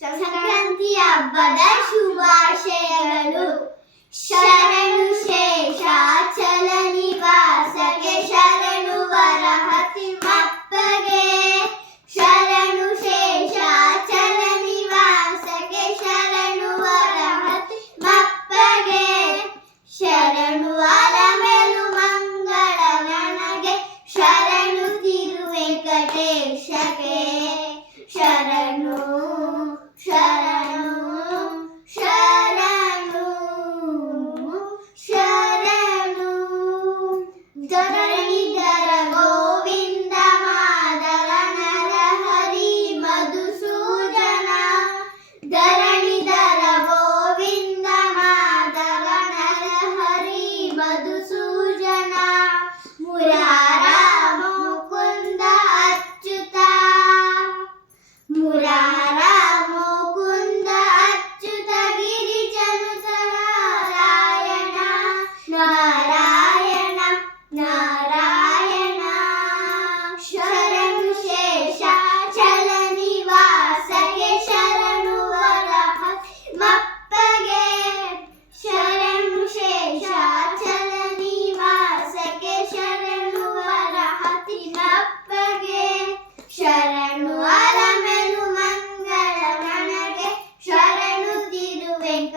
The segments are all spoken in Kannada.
ಸಂಕ್ರಾಂತಿ ಹಬ್ಬದ ಶುಭಾಶಯಗಳು. ಶರಣು ಶೇಷಾಚಲ ನಿವಾಸಗೆ ಶರಣು ವರಹತಿ ಮಪ್ಪಗೆ ಶರಣು ಶೇಷಾಚಲ ನಿವಾಸಗೆ ಶರಣು ವರಹತಿ ಮಪ್ಪಗೆ ಶರಣು ಅಲಮೆಲು ಮಂಗಳ ನನಗೆ ಶರಣು ತಿರುವೆಂಕಟೇಶಗೆ ಶರಣು Rara.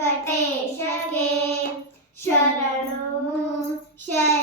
ತಿರುವೆಂಕಟೇಶಗೆ ಶರಣು ಶರಣು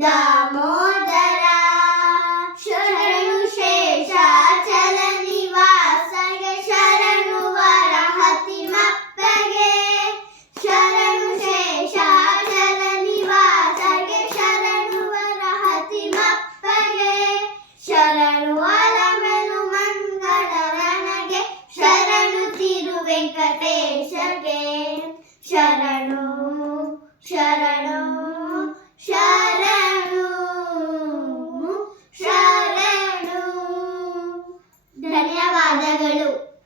ದಾಮೋದರ ಶರಣು ಶೇಷಾಚಲ ನಿವಾಸಗೆ ಶರಣು ವರಹತಿ ಮಪ್ಪಗೆ ಶರಣು ಶೇಷಾಚಲ ನಿವಾಸಗೆ ಶರಣು ವರಹತಿ ಮಪ್ಪಗೆ ಶರಣು ಅಲಮೆಲು ಮಂಗಳ ನನಗೆ ಶರಣು ತಿರುವೆಂಕಟೇಶಗೆ ಶರಣು ಶರಣು